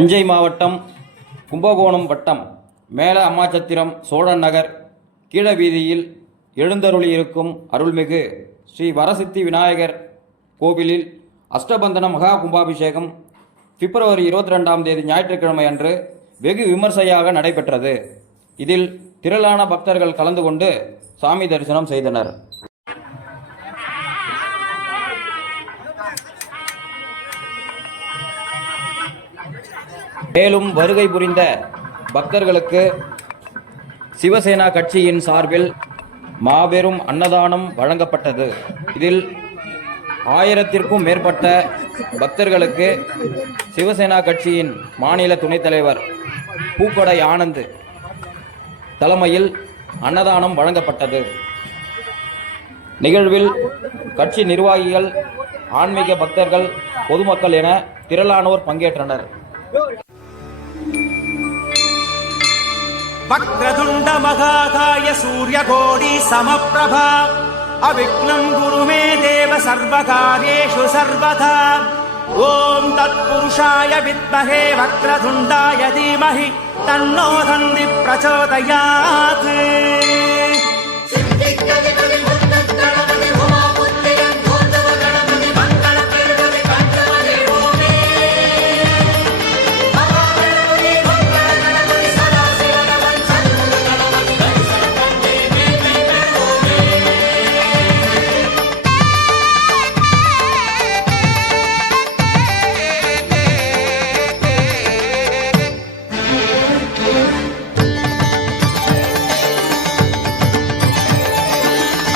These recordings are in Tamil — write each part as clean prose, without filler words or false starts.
தஞ்சை மாவட்டம் கும்பகோணம் வட்டம் மேல அம்மாச்சத்திரம் சோழன் நகர் கீழவீதியில் எழுந்தருளியிருக்கும் அருள்மிகு ஸ்ரீ வரசித்தி விநாயகர் கோவிலில் அஷ்டபந்தன மகா கும்பாபிஷேகம் பிப்ரவரி 22ஆம் தேதி ஞாயிற்றுக்கிழமை அன்று வெகு விமர்சையாக நடைபெற்றது. இதில் திரளான பக்தர்கள் கலந்து கொண்டு சாமி தரிசனம் செய்தனர். மேலும் வருகை புரிந்த பக்தர்களுக்கு சிவசேனா கட்சியின் சார்பில் மாபெரும் அன்னதானம் வழங்கப்பட்டது. இதில் 1000த்திற்கும் மேற்பட்ட பக்தர்களுக்கு சிவசேனா கட்சியின் மாநில துணைத் தலைவர் பூக்கொடை ஆனந்த் தலைமையில் அன்னதானம் வழங்கப்பட்டது. நிகழ்வில் கட்சி நிர்வாகிகள், ஆன்மீக பக்தர்கள், பொதுமக்கள் என திரளானோர் பங்கேற்றனர். வக்ரதுண்ட மகாகாய சூரியகோடி சமப்ரபா அவிக்னம் குரு மே தேவ சர்வகார்யேஷு சர்வதா. ஓம் தத்புருஷாய வித்மஹே வக்ரதுண்டாய தீமஹி தன்னோ தந்தி பிரச்சோதயாத்.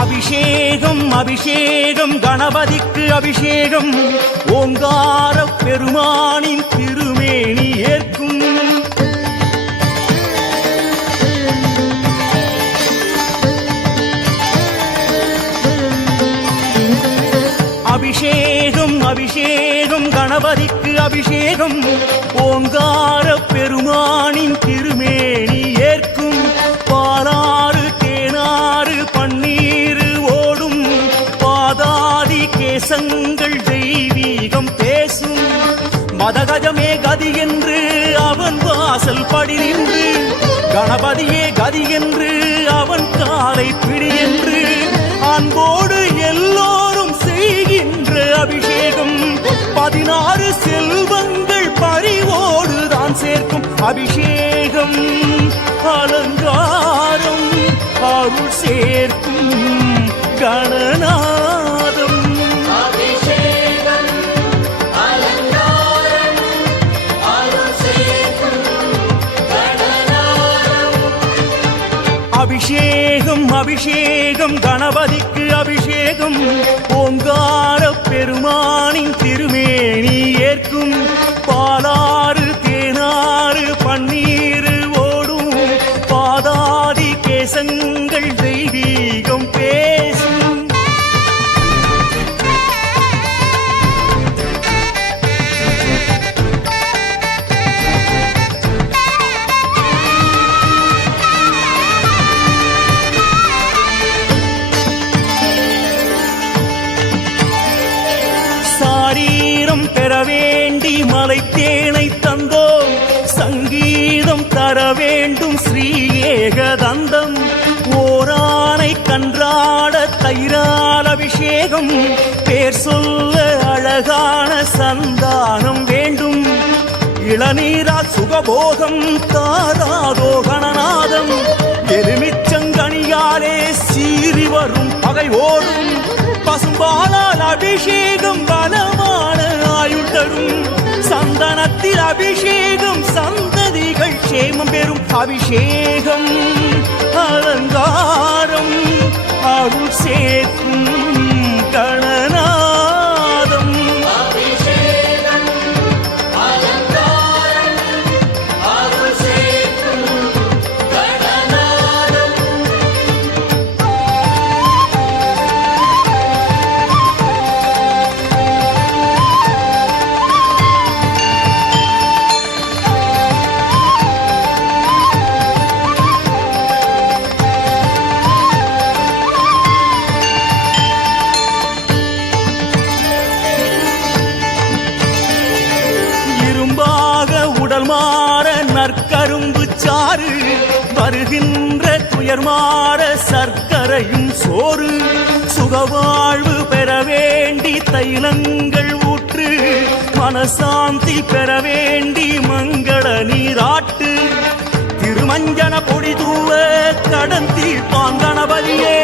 அபிஷேகம் அபிஷேகம் கணபதிக்கு அபிஷேகம், ஓங்கார பெருமானின் திருமேனி ஏற்கும். அபிஷேகம் அபிஷேகம் கணபதிக்கு அபிஷேகம், ஓங்கார பெருமானின் திருமேனி ஏற்கும். பாலாறு தேனாறு பன்னீர் ஓடும், பாதாதி கேசங்கள் தெய்வீகம் பேசும். மதகஜமே கதி என்று அவன் வாசல் படி நின்று, கணபதியே கதி என்று அவன் காலை பிடி என்று, அன்போடு எல்லோரும் செய்கின்ற அபிஷேகம் 16 செல்வங்கள் பறிவோடு தான் சேர்க்கும் அபிஷேகம். அலங்காரம் அருள் சேர்க்கும் கணநாதம். அபிஷேகம் அலங்காரம் அருள் சேர்க்கும் கணநாதம். அபிஷேகம் அபிஷேகம் கணபதிக்கு அபிஷேகம், ஓங்கார பெருமானின் திருமேனி ஏற்கும். பாலாறு தேனாறு பன்னீர் ஓடும், பாதாதி கேசங்கள் தெய்வீகம் பேசும். சாரீரம் பெற வேண்டி மலை தேனை தந்தோம், சங்கீதம் தர வேண்டும் ஸ்ரீ ஏகதந்தம். ஓரானை கன்றாட தயிரால் அபிஷேகம், பேர் சொல்ல அழகான சந்தானம் வேண்டும். இளநீரால் சுகபோகம் தாராதோ கணநாதம், எலுமிச்சங்கனியாலே சீறி வரும் பகை ஓடும். பசும்பாலால் அபிஷேகம் பலமான ஆயுள் தரும், சந்தனத்தில் அபிஷேகம் சந்ததிகள் சேமம் பெறும். அபிஷேகம் அலங்காரம் அருள் சேர்க்கும் கணநாதம். அபிஷேகம் அலங்காரம் அருள் சேர்க்கும் கணநாதம். மாற நற்கரும்பு சாறு வருகின்ற துயர் மாற சர்க்கரையும் சோறு சுகவாழ்வு பெற வேண்டி தைலங்கள் ஊற்று மனசாந்தி பெற வேண்டி மங்கள நீராட்டு திருமஞ்சன பொடி தூவ கடன் தீர்ப்பான் கணபதியே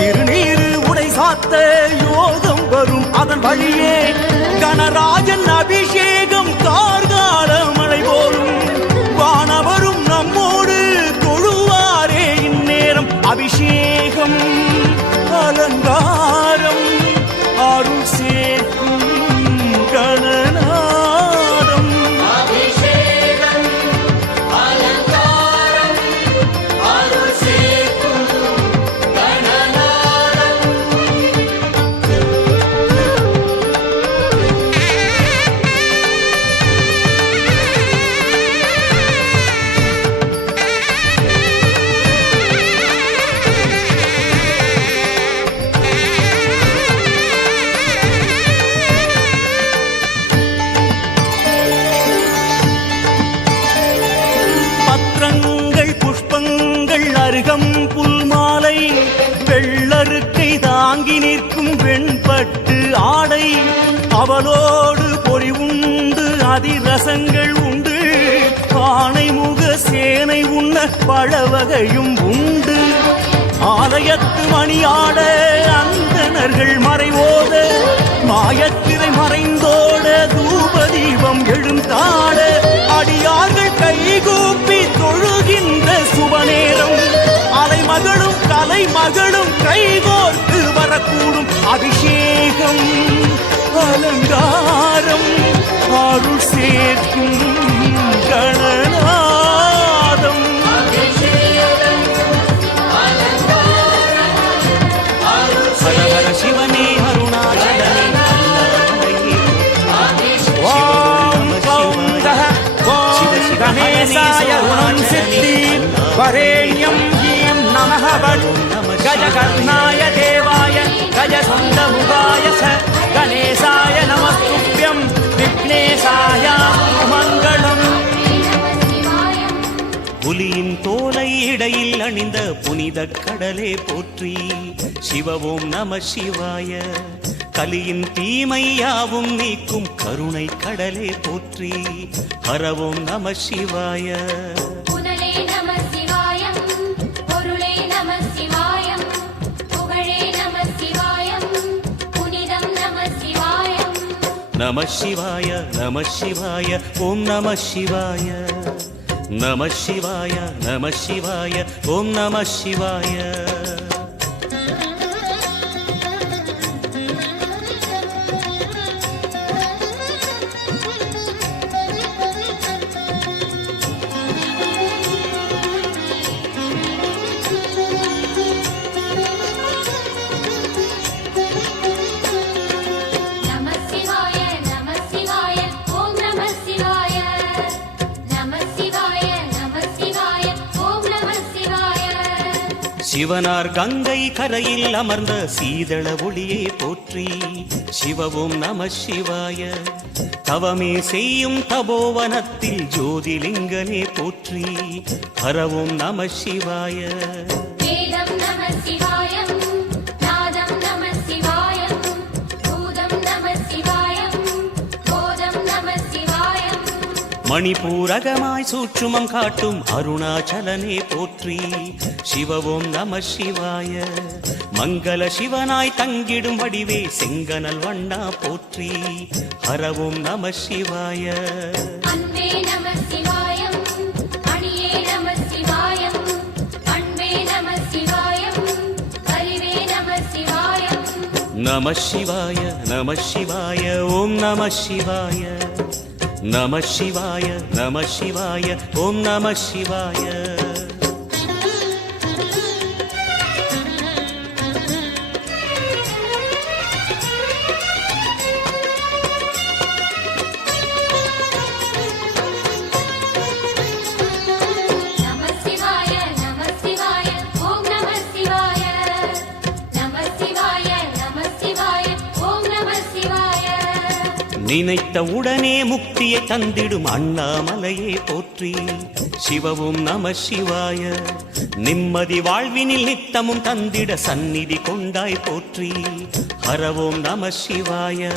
திருநீரு உடை சாத்த யோகம் வரும் அதன் வழியே கணராஜன் அபிஷேகம் கார்கால மழை போலும் வானவரும் நம்மோடு தொழுவாரே இந்நேரம் அபிஷேகம் அலங்காரம் அருள் சேர்க்கும் கணநாதம் அபிஷேகம் அலங்காரம் அருள் சேர்க்கும் கணநாதம் பத்திரங்கள் புஷ்பங்கள் அருகம் புல் மாலை வெள்ளருக்கை தாங்கி நிற்கும் வெண்பட்டு ஆடை அவளோடு பொறி உண்டு அதிரசங்கள் உண்டு ஆனை முக சேனை உண்ண பழவகையும் உண்டு ஆலயத்து மணியாட அந்தணர்கள் மறைவோத மாயத்திரை மறைந்தோட தூப தீபம் எழுந்தாட அடியார்கள் கைகூப்பி தொழுகின்ற சுபநேரம் அலைமகளும் கலைமகளும் கைகோர்த்து வரக்கூடும் அபிஷேகம் அலங்காரம் அருள் சேர்க்கும் கணநாதம் அபிஷேகம் அலங்காரம் அருள் ஹர ஹர சிவனே அருணாச்சலனே ஓம் க்ளௌம் கஹ ஓம் கணேசாய ருணம் சித்தி வரேண்யம் ஹீம் நமः வட் கஜகர்ணாய தேவாய கஜசந்தமுகாய ச கணேசாய நமஸ்துभ्यं விக்னேசாய மங்களம் புலியின் தோலை இடையில் அணிந்த புனித கடலே போற்றி சிவவோம் நம சிவாய கலியின் தீமை யாவும் நீக்கும் கருணை கடலே போற்றி ஹரவோம் நம சிவாய புனலே நம சிவாயம் பொருளே நம சிவாயம் புகழே நம சிவாயம் புனிதம் நம சிவாயம் நம சிவாய நம சிவாய ஓம் நம சிவாய நம சிவாய நம சிவாய ஓம் நம சிவாய நம சிவாய ஓம் நம சிவாய நம சிவாய ஓம் நம சிவாய சிவனார் கங்கை கரையில் அமர்ந்த சீதள ஒளியே போற்றி சிவவும் நம சிவாய தவமே செய்யும் தபோவனத்தில் ஜோதிலிங்கனே போற்றி ஹரவும் நம சிவாய வேதம் நம சிவாயம் நாதம் நம சிவாயம் பூதம் நம சிவாயம் போதம் நம சிவாயம் மணிபூரகமாய் சூட்சுமம் காட்டும் அருணாச்சலனே போற்றி சிவவும் நம சிவாய மங்கள சிவனாய் தங்கிடும் வடிவே செங்கனல் வண்ணா போற்றி ஹரவும் நம சிவாய அன்பே நம சிவாயம் அணியே நம சிவாயம் அன்பே நம சிவாயம் அறிவே நம சிவாயம் நம சிவாய நம சிவாய ஓம் நம சிவாய நம சிவாய நம சிவாய ஓம் நம சிவாய நம சிவாய ஓம் நம சிவாய நம சிவாய ஓம் நம சிவாய நினைத்த உடனே முக்தியை தந்திடும் அண்ணாமலையே போற்றி. சிவவும் நம சிவாய, நிம்மதி வாழ்வினில் நித்தமும் தந்திட சந்நிதி கொண்டாய் போற்றி. ஹரவோம் நம சிவாய.